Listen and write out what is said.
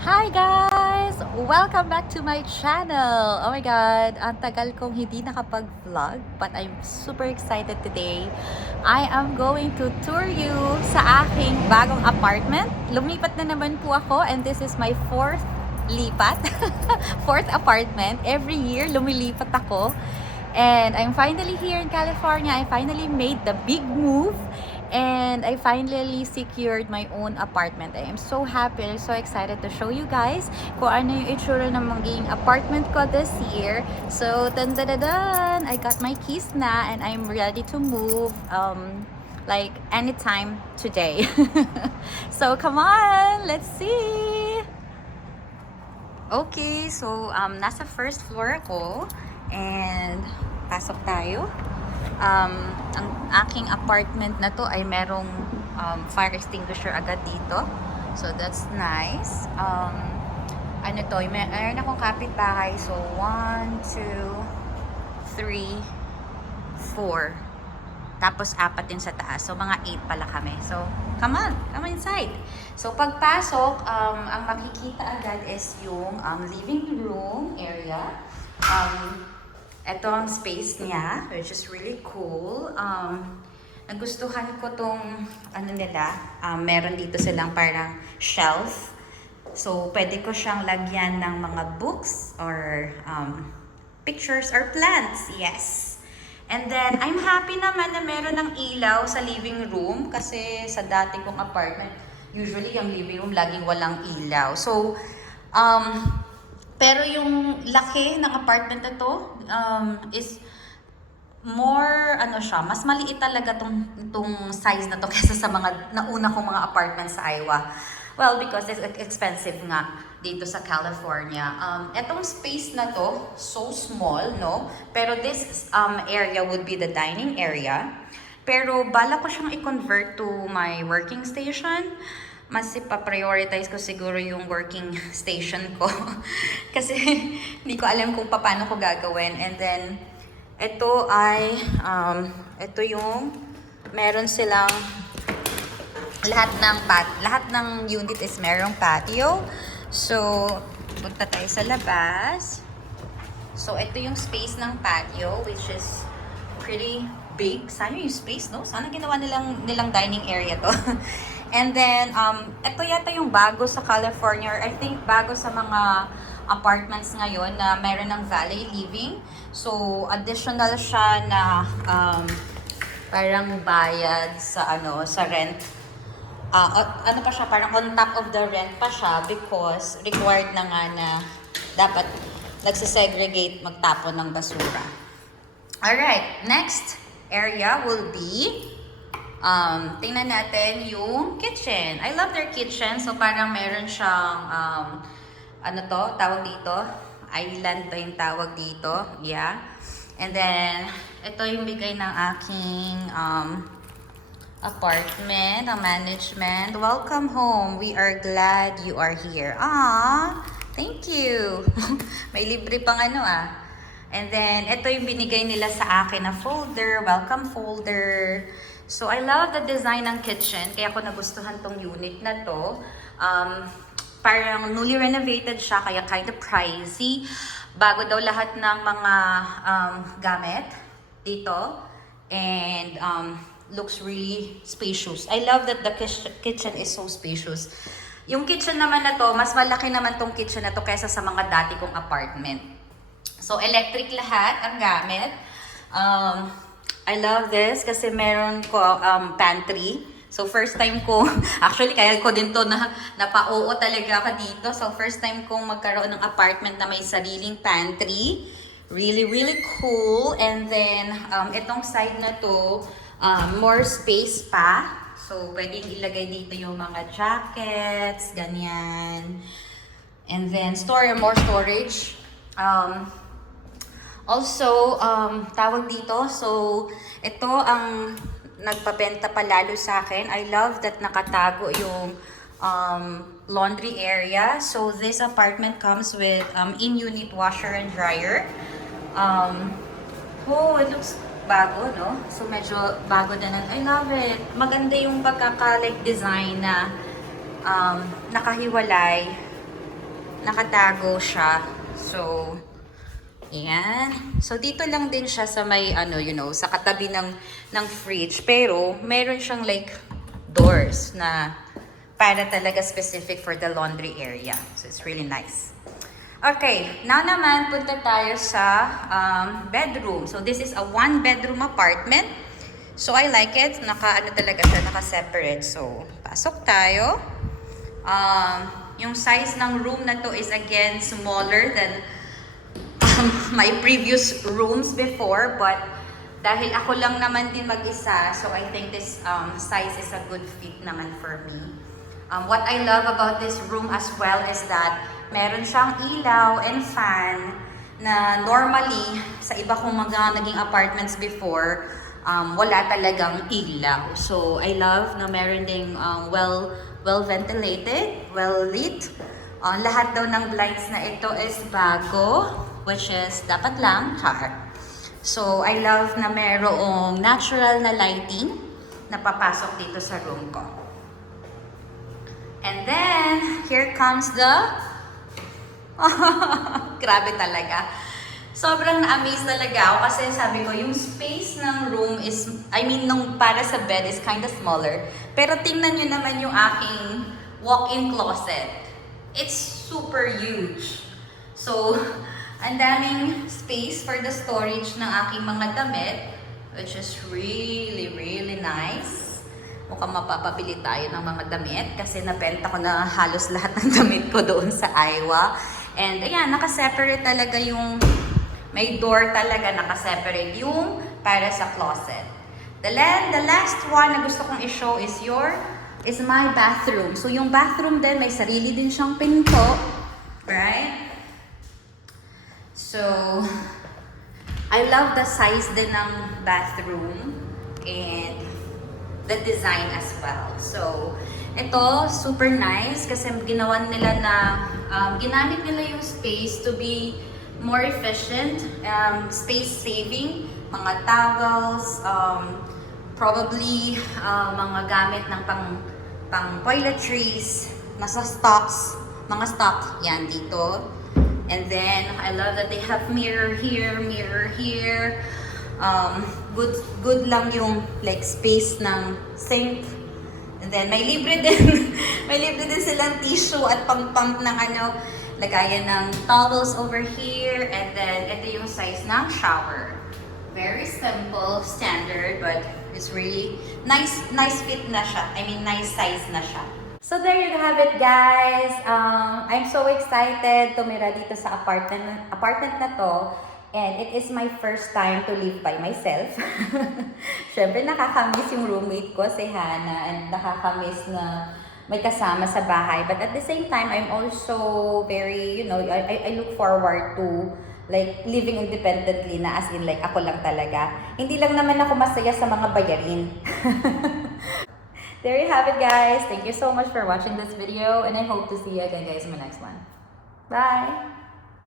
Hi guys! Welcome back to my channel! Oh my god, ang tagal kong hindi nakapag-vlog but I'm super excited today. I am going to tour you sa aking bagong apartment. Lumipat na naman po ako and this is my fourth lipat. Fourth apartment. Every year lumilipat ako. And I'm finally here in California. I finally made the big move. And I finally secured my own apartment. I am so happy and so excited to show you guys kung ano yung itsura ng magiging apartment ko this year. So, dun dun dun dun! I got my keys na and I'm ready to move like anytime today. So, come on! Let's see! Okay, so nasa first floor ako and pasok tayo. Ang aking apartment na to ay merong fire extinguisher agad dito. So, that's nice. Ano to, meron akong kapitbahay. So, 1, 2, 3, 4. Tapos, 4 din sa taas. So, mga 8 pala kami. So, come inside. So, pagpasok, ang makikita agad is yung living room area. Ito ang space niya, which is really cool. Nagustuhan ko tong ano nila, meron dito silang parang shelf. So, pwede ko siyang lagyan ng mga books or pictures or plants. Yes. And then, I'm happy naman na meron ng ilaw sa living room kasi sa dati kong apartment, usually yung living room laging walang ilaw. So, pero yung laki ng apartment na to is more, ano siya, mas maliit talaga tong size na to kaysa sa mga nauna kong mga apartments sa Iowa. Well, because it's expensive nga dito sa California. Etong space na to, so small, no? Pero this area would be the dining area. Pero bala ko siyang i-convert to my working station. Mas ipa-prioritize ko siguro yung working station ko. Kasi hindi ko alam kung paano ko gagawin. And then, ito ay, ito yung, meron silang, lahat ng unit is merong patio. So, punta tayo sa labas. So, ito yung space ng patio, which is pretty big. Sana yung space, no? Sana ginawa nilang dining area to. And then, ito yata yung bago sa California, or I think bago sa mga apartments ngayon na meron ng valet living. So, additional siya na parang bayad sa sa rent. Ano pa siya, parang on top of the rent pa siya because required na nga na dapat nagsisegregate magtapon ng basura. Alright, next area will be tingnan natin yung kitchen. I love their kitchen. So, parang meron siyang, ano to, tawag dito? Island ba yung tawag dito? Yeah. And then, ito yung bigay ng aking apartment, ang management. Welcome home. We are glad you are here. Thank you. May libre pang And then, ito yung binigay nila sa akin na folder, welcome folder. So, I love the design ng kitchen. Kaya ako nagustuhan tong unit na to. Parang newly renovated siya, kaya kind of pricey. Bago daw lahat ng mga gamit dito. And looks really spacious. I love that the kitchen is so spacious. Yung kitchen naman na to, mas malaki naman tong kitchen na to kaysa sa mga dati kong apartment. So, electric lahat ang gamit. I love this kasi meron ko pantry. So, first time ko, actually, kaya ko din to napa-oo talaga ako dito. So, first time kong magkaroon ng apartment na may sariling pantry. Really, really cool. And then, itong side na to, more space pa. So, pwedeng ilagay dito yung mga jackets, ganyan. And then, more storage. Also, tawag dito, so ito ang nagpabenta pa lalo sa akin. I love that nakatago yung laundry area. So this apartment comes with in-unit washer and dryer. It looks bago, no? So medyo bago na I love it. Maganda yung pagkaka-like design na nakahiwalay Nakatago siya. So, ayan. So, dito lang din siya sa may, sa katabi ng fridge. Pero, meron siyang like doors na para talaga specific for the laundry area. So, it's really nice. Okay, now naman punta tayo sa bedroom. So, this is a one-bedroom apartment. So, I like it. Talaga siya, naka-separate. So, pasok tayo. Yung size ng room na to is again smaller than my previous rooms before. But, dahil ako lang naman din mag-isa, so I think this size is a good fit naman for me. What I love about this room as well is that meron siyang ilaw and fan na normally sa iba kong mga naging apartments before, wala talagang ilaw. So I love na meron ding well ventilated, well lit. Lahat daw ng blinds na ito is bago, which is dapat lang char. So I love na merong natural na lighting na papasok dito sa room ko. And then, here comes the... Grabe talaga. Sobrang na-amaze talaga ako kasi sabi ko, yung space ng room is, nung para sa bed is kind of smaller. Pero tingnan nyo naman yung aking walk-in closet. It's super huge. So, ang daming space for the storage ng aking mga damit, which is really, really nice. Mukhang mapapabili tayo ng mga damit kasi nabenta ko na halos lahat ng damit ko doon sa Iowa. And ayan, nakaseparate talaga yung, may door talaga nakaseparate yung para sa closet. The last one na gusto kong i-show is my bathroom. So yung bathroom din, may sarili din siyang pinto. Right? So, I love the size din ng bathroom and the design as well. So, ito, super nice kasi ginawan nila na, ginamit nila yung space to be more efficient, space saving, mga towels, probably mga gamit ng pang toiletries, nasa stocks, mga stock, yan dito. And then, I love that they have mirror here, good lang yung like space ng sink. And then may libre din silang tissue at pang-pump ng lagayan ng towels over here. And then ito yung size ng shower. Very simple, standard, but it's really nice fit na siya. Nice size na siya. So there you have it, guys. I'm so excited tumira dito sa apartment na to. And it is my first time to live by myself. Siyempre, nakakamiss yung roommate ko, si Hannah, and nakakamiss na may kasama sa bahay. But at the same time, I'm also very, I look forward to like living independently na as in like ako lang talaga. Hindi lang naman ako masaya sa mga bayarin. There you have it, guys. Thank you so much for watching this video, and I hope to see you again, guys, in my next one. Bye!